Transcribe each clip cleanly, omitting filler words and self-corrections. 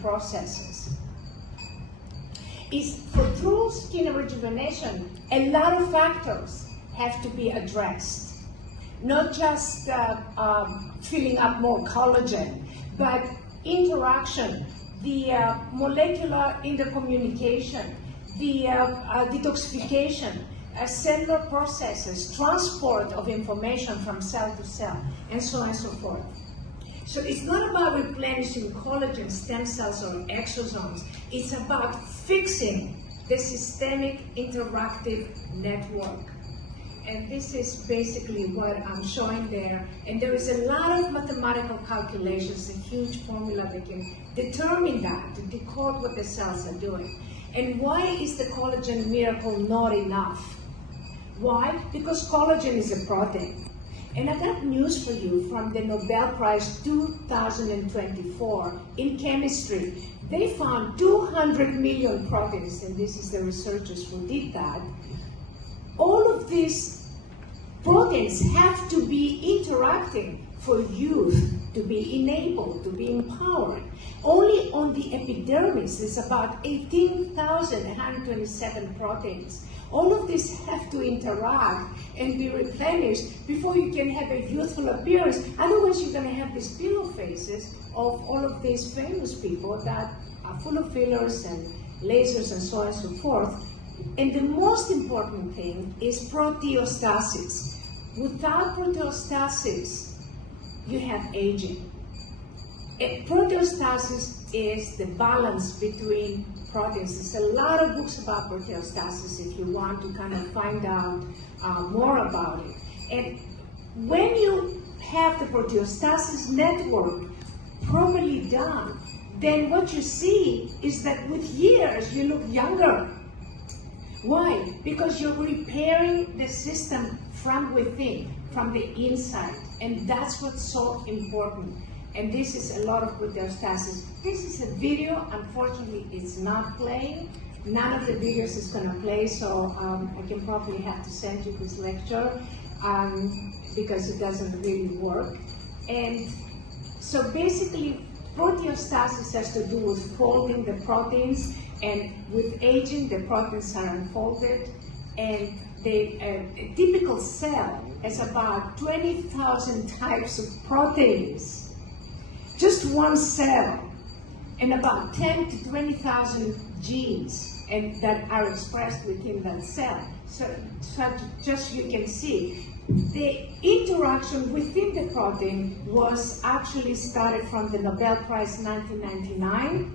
processes. For true skin rejuvenation, a lot of factors have to be addressed. Not just filling up more collagen, but interaction, the molecular intercommunication, the detoxification, cellular processes, transport of information from cell to cell, and so on and so forth. So it's not about replenishing collagen, stem cells, or exosomes. It's about fixing the systemic interactive network. And this is basically what I'm showing there. And there is a lot of mathematical calculations, a huge formula that can determine that, to decode what the cells are doing. And why is the collagen miracle not enough? Why? Because collagen is a protein. And I got news for you from the Nobel Prize 2024 in chemistry. They found 200 million proteins, and this is the researchers who did that. All of these proteins have to be interacting for youth to be enabled, to be empowered. Only on the epidermis, there's about 18,127 proteins. All of these have to interact and be replenished before you can have a youthful appearance. Otherwise, you're going to have these pillow faces of all of these famous people that are full of fillers and lasers and so on and so forth. And the most important thing is proteostasis. Without proteostasis, you have aging. Proteostasis is the balance between proteins. There's a lot of books about proteostasis if you want to kind of find out more about it. And when you have the proteostasis network properly done, then what you see is that with years you look younger. Why? Because you're repairing the system from within, from the inside. And that's what's so important. And this is a lot of proteostasis. This is a video. Unfortunately, it's not playing. None of the videos is going to play, so I can probably have to send you this lecture because it doesn't really work. And so basically, proteostasis has to do with folding the proteins, and with aging, the proteins are unfolded, and a typical cell has about 20,000 types of proteins. Just one cell, and about 10 to 20,000 genes that are expressed within that cell. So just you can see, the interaction within the protein was actually started from the Nobel Prize 1999.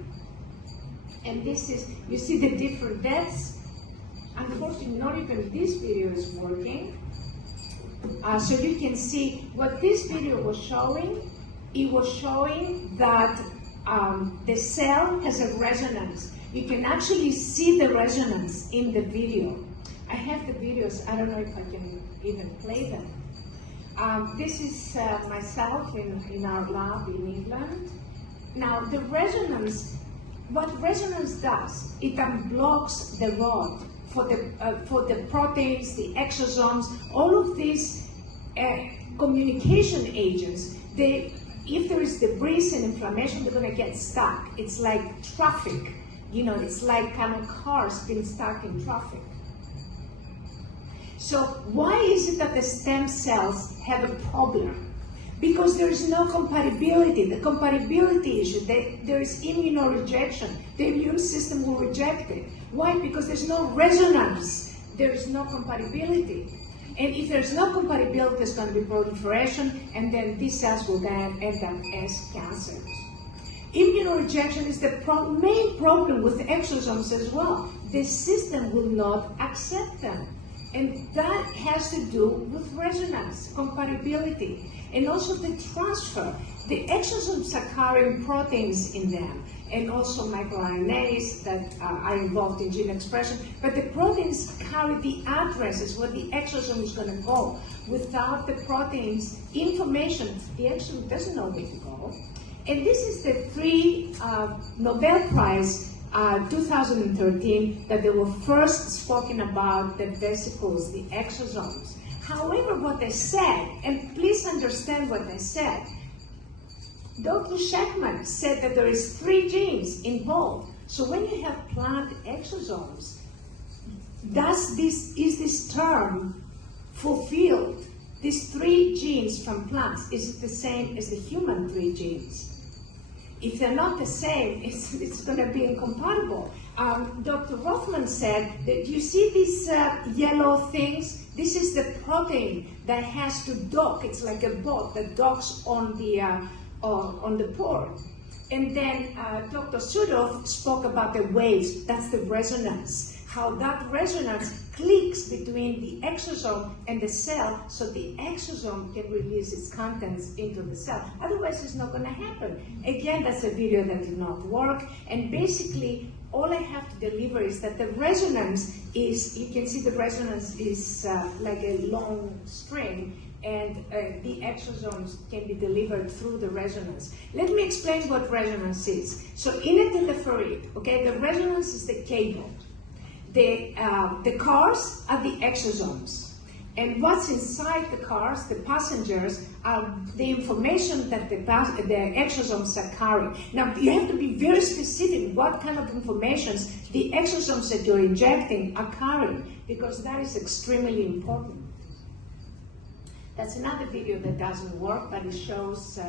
And this is, you see the different deaths. Unfortunately, not even this video is working. So you can see what this video was showing. It was showing that the cell has a resonance. You can actually see the resonance in the video. I have the videos. I don't know if I can even play them. This is myself in our lab in England. Now, the resonance, what resonance does, it unblocks the road for the proteins, the exosomes, all of these communication agents. If there is debris and inflammation, they're going to get stuck. It's like traffic. You know, it's like kind of cars being stuck in traffic. So why is it that the stem cells have a problem? Because there is no compatibility. The compatibility issue, there is immunorejection. The immune system will reject it. Why? Because there's no resonance. There is no compatibility. And if there's no compatibility, there's going to be proliferation, and then these cells will then end up as cancers. Immunorejection is the main problem with exosomes as well. The system will not accept them. And that has to do with resonance, compatibility, and also the transfer. The exosomes are carrying proteins in them, and also microRNAs that are involved in gene expression, but the proteins carry the addresses where the exosome is going to go. Without the proteins information, the exosome doesn't know where to go. And this is the three Nobel Prize 2013 that they were first spoken about, the vesicles, the exosomes. However, what they said, and please understand what they said, Dr. Shackman said that there is 3 genes involved. So when you have plant exosomes, is this term fulfilled? These 3 genes from plants, is it the same as the human 3 genes? If they're not the same, it's going to be incompatible. Dr. Rothman said that you see these yellow things? This is the protein that has to dock. It's like a boat that docks on the port. And then Dr. Sudov spoke about the waves. That's the resonance. How that resonance clicks between the exosome and the cell, so the exosome can release its contents into the cell. Otherwise, it's not going to happen. Again, that's a video that did not work. And basically, all I have to deliver is that the resonance is, you can see the resonance is like a long string, and the exosomes can be delivered through the resonance. Let me explain what resonance is. So in a telepheric, okay, the resonance is the cable. The cars are the exosomes. And what's inside the cars, the passengers, are the information that the exosomes are carrying. Now, you have to be very specific what kind of information the exosomes that you're injecting are carrying, because that is extremely important. That's another video that doesn't work, but it shows